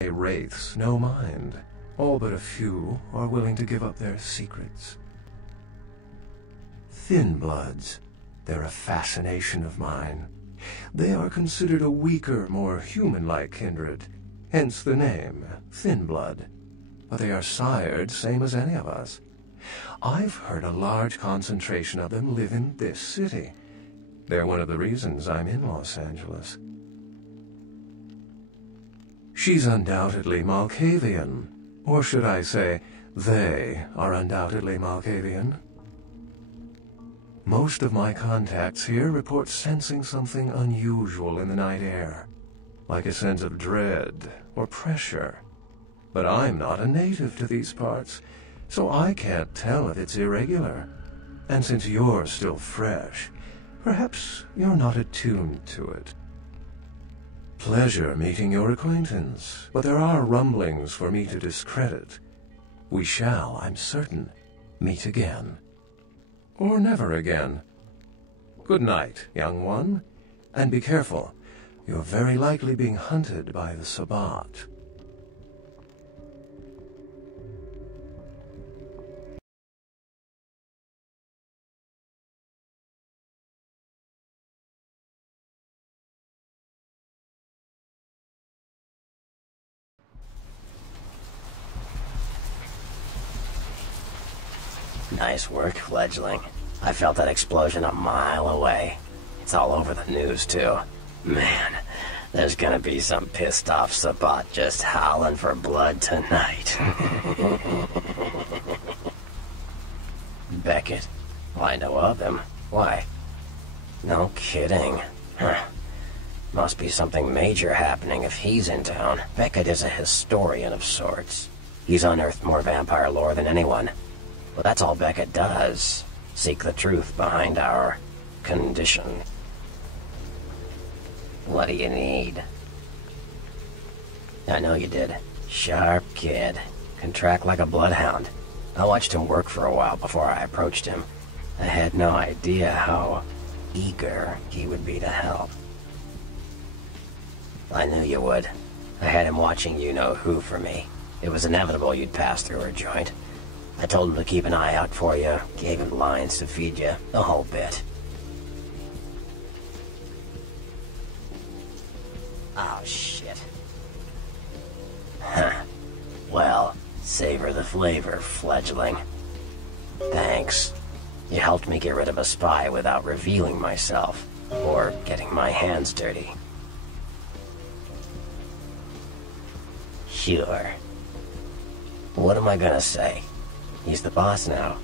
Wraiths no mind. All but a few are willing to give up their secrets. Thin bloods. They're a fascination of mine. They are considered a weaker, more human-like kindred, hence the name, Thin Blood. But they are sired same as any of us. I've heard a large concentration of them live in this city. They're one of the reasons I'm in Los Angeles. She's undoubtedly Malkavian. Or should I say, they are undoubtedly Malkavian. Most of my contacts here report sensing something unusual in the night air, like a sense of dread or pressure. But I'm not a native to these parts, so I can't tell if it's irregular. And since you're still fresh, perhaps you're not attuned to it. Pleasure meeting your acquaintance, but there are rumblings for me to discredit. We shall, I'm certain, meet again. Or never again. Good night, young one, and be careful. You're very likely being hunted by the Sabbat. Nice work, fledgling. I felt that explosion a mile away. It's all over the news, too. Man, there's gonna be some pissed-off Sabbat just howling for blood tonight. Beckett? Well, I know of him. Why? No kidding. Huh. Must be something major happening if he's in town. Beckett is a historian of sorts. He's unearthed more vampire lore than anyone. Well, that's all Beckett does. Seek the truth behind our condition. What do you need? I know you did. Sharp kid. Can track like a bloodhound. I watched him work for a while before I approached him. I had no idea how eager he would be to help. I knew you would. I had him watching you-know-who for me. It was inevitable you'd pass through our joint. I told him to keep an eye out for you, gave him lines to feed you, the whole bit. Oh, shit. Huh. Well, savor the flavor, fledgling. Thanks. You helped me get rid of a spy without revealing myself, or getting my hands dirty. Sure. What am I gonna say? He's the boss now.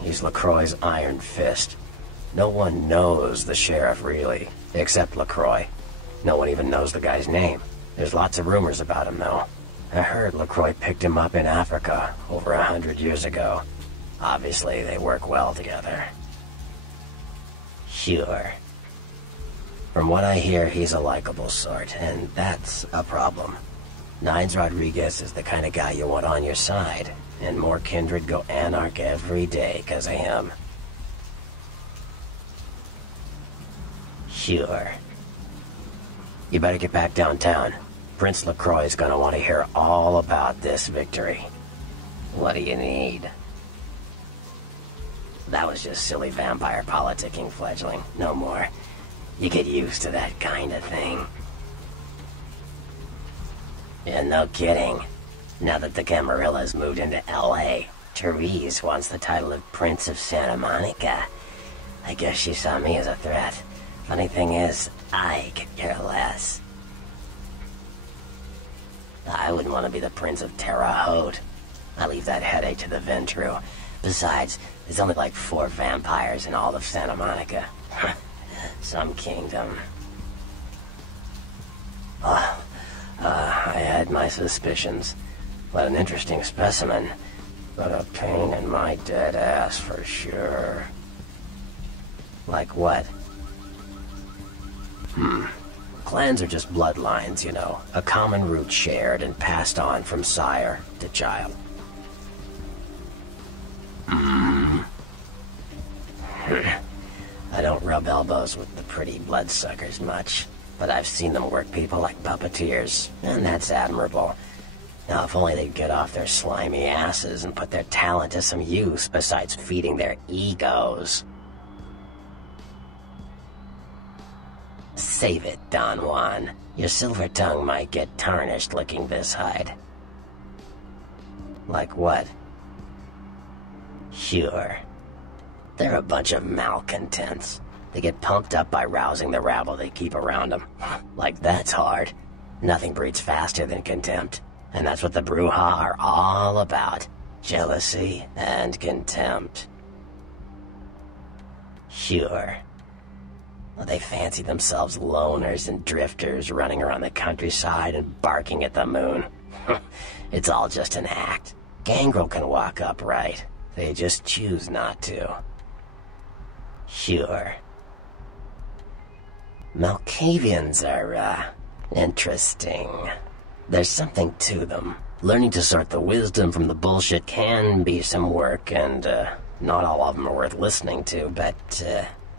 He's LaCroix's iron fist. No one knows the sheriff, really, except LaCroix. No one even knows the guy's name. There's lots of rumors about him, though. I heard LaCroix picked him up in Africa over 100 years ago. Obviously, they work well together. Sure. From what I hear, he's a likable sort, and that's a problem. Nines Rodriguez is the kind of guy you want on your side, and more kindred go anarch every day because of him. Sure. You better get back downtown. Prince LaCroix is gonna want to hear all about this victory. What do you need? That was just silly vampire politicking, fledgling. No more. You get used to that kind of thing. Yeah, no kidding. Now that the Camarillas moved into L.A., Therese wants the title of Prince of Santa Monica. I guess she saw me as a threat. Funny thing is, I could care less. I wouldn't want to be the Prince of Terre Haute. I leave that headache to the Ventru. Besides, there's only like 4 vampires in all of Santa Monica. Some kingdom. I had my suspicions. What an interesting specimen. But a pain in my dead ass for sure. Like what? Clans are just bloodlines, you know. A common root shared and passed on from sire to child. I don't rub elbows with the pretty bloodsuckers much. but I've seen them work people like puppeteers, and that's admirable. Now, if only they'd get off their slimy asses and put their talent to some use besides feeding their egos. Save it, Don Juan. Your silver tongue might get tarnished licking this hide. Like what? Sure. They're a bunch of malcontents. They get pumped up by rousing the rabble they keep around them. Like that's hard. Nothing breeds faster than contempt. And that's what the Bruja are all about. Jealousy and contempt. Sure. Well, they fancy themselves loners and drifters running around the countryside and barking at the moon. It's all just an act. Gangrel can walk upright. They just choose not to. Sure. Malkavians are, interesting. There's something to them. Learning to sort the wisdom from the bullshit can be some work, and, not all of them are worth listening to, but,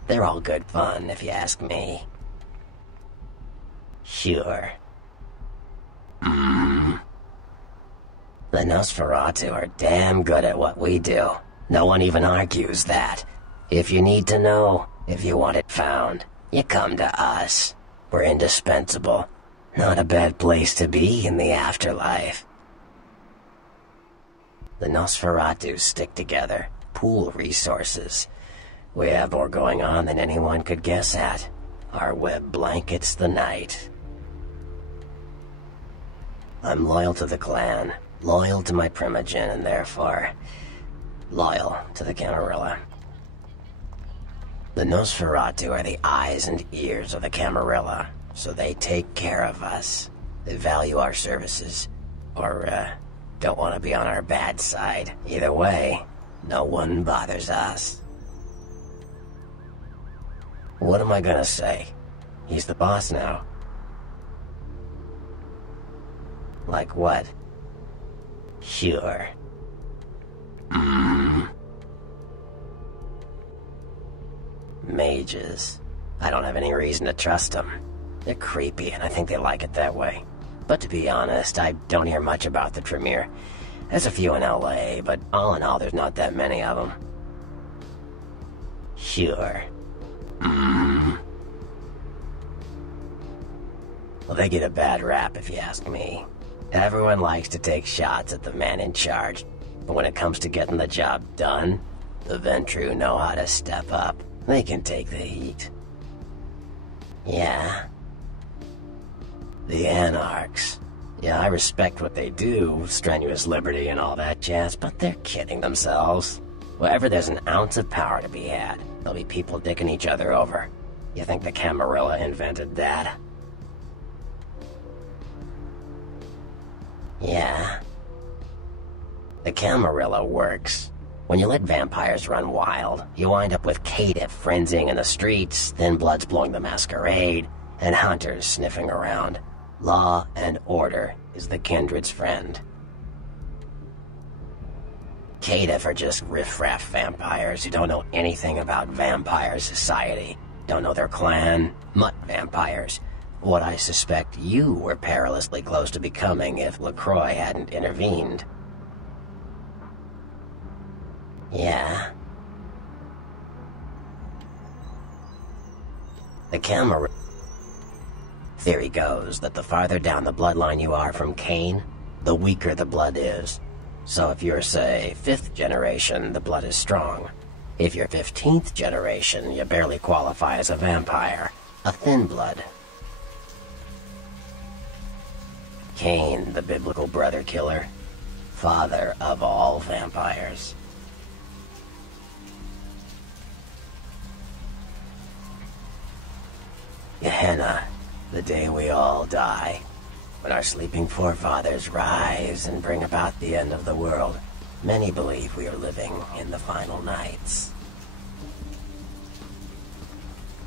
they're all good fun, if you ask me. Sure. The Nosferatu are damn good at what we do. No one even argues that. If you need to know, if you want it found, you come to us. We're indispensable. Not a bad place to be in the afterlife. The Nosferatu stick together, pool resources. We have more going on than anyone could guess at. Our web blankets the night. I'm loyal to the clan, loyal to my primogen, and therefore loyal to the Camarilla. The Nosferatu are the eyes and ears of the Camarilla, so they take care of us. They value our services, or don't want to be on our bad side. Either way, no one bothers us. What am I gonna say? He's the boss now. Like what? Sure. Mages. I don't have any reason to trust them. They're creepy, and I think they like it that way. But to be honest, I don't hear much about the Tremere. There's a few in LA, but all in all, there's not that many of them. Sure. Well, they get a bad rap if you ask me. Everyone likes to take shots at the man in charge, but when it comes to getting the job done, the Ventru know how to step up. They can take the heat. Yeah. The Anarchs. Yeah, I respect what they do, strenuous liberty and all that jazz, but they're kidding themselves. Wherever there's an ounce of power to be had, there'll be people dicking each other over. You think the Camarilla invented that? Yeah. The Camarilla works. When you let vampires run wild, you wind up with caitiff frenzying in the streets, thin bloods blowing the masquerade, and hunters sniffing around. Law and order is the kindred's friend. Caitiff are just riffraff vampires who don't know anything about vampire society. Don't know their clan. Mutt vampires. What I suspect you were perilously close to becoming if LaCroix hadn't intervened. Yeah. The Camarilla theory goes that the farther down the bloodline you are from Cain, the weaker the blood is. So if you're, say, 5th generation, the blood is strong. If you're 15th generation, you barely qualify as a vampire. A thin blood. Cain, the biblical brother killer, father of all vampires. Gehenna, the day we all die, when our sleeping forefathers rise and bring about the end of the world. Many believe we are living in the final nights.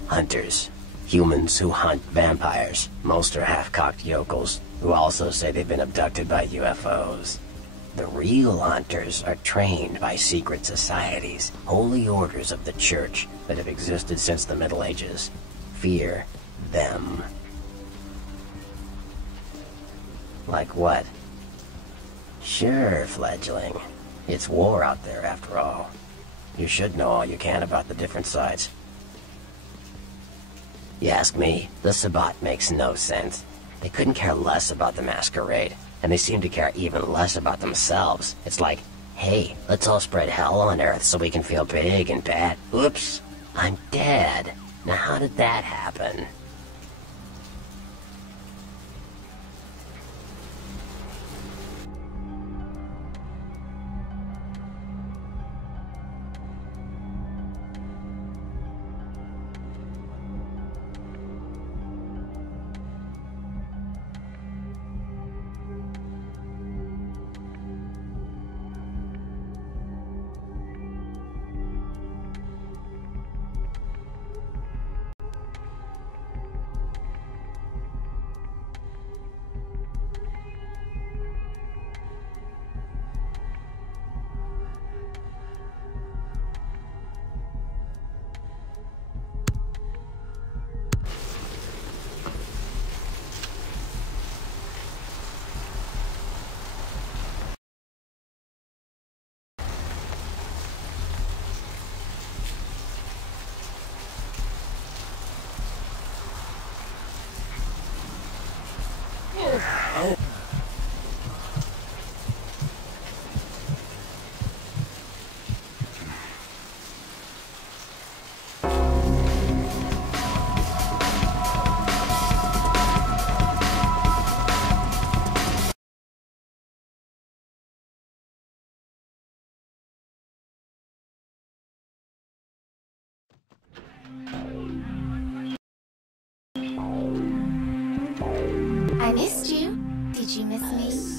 Hunters. Humans who hunt vampires. Most are half-cocked yokels, who also say they've been abducted by UFOs. The real hunters are trained by secret societies, holy orders of the church that have existed since the Middle Ages. Fear them. Like what? Sure, fledgling. It's war out there after all. You should know all you can about the different sides. You ask me, the Sabbat makes no sense. They couldn't care less about the masquerade, and they seem to care even less about themselves. It's like, hey, let's all spread hell on Earth so we can feel big and bad. Oops, I'm dead. Now how did that happen? I missed you. Did you miss me?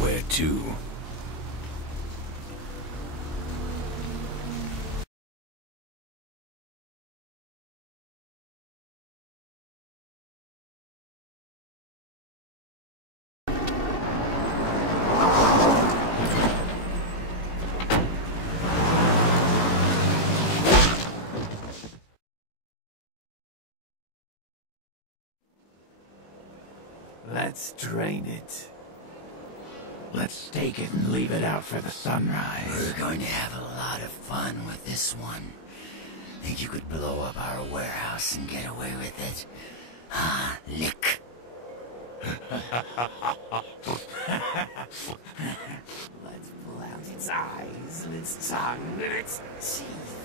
Where to? Let's drain it. Let's take it and leave it out for the sunrise. We're going to have a lot of fun with this one. Think you could blow up our warehouse and get away with it? Ah, lick. Let's pull out its eyes and its tongue and its teeth.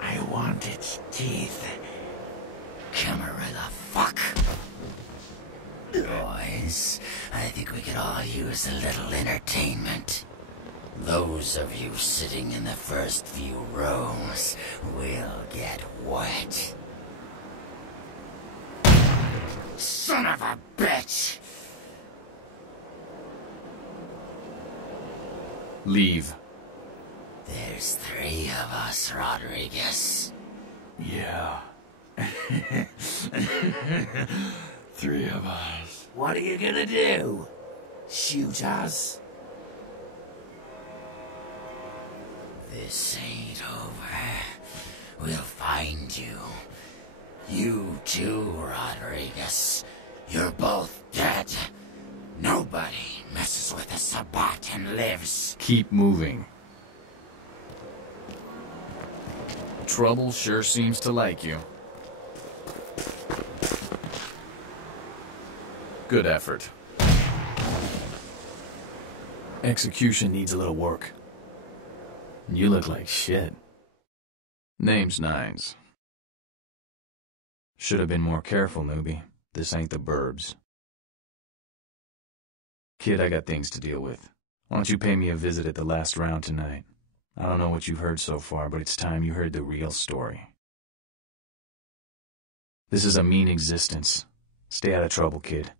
I want its teeth. Camarilla fuck. Boys, I think we could all use a little entertainment. Those of you sitting in the first few rows will get wet. Son of a bitch! Leave. There's 3 of us, Rodriguez. Yeah. 3 of us. What are you gonna do? Shoot us? This ain't over. We'll find you. You too, Rodriguez. You're both dead. Nobody messes with the Sabbat and lives. Keep moving. Trouble sure seems to like you. Good effort. Execution needs a little work. You look like shit. Name's Nines. Should have been more careful, newbie. This ain't the burbs. Kid, I got things to deal with. Why don't you pay me a visit at the last round tonight? I don't know what you've heard so far, but it's time you heard the real story. This is a mean existence. Stay out of trouble, kid.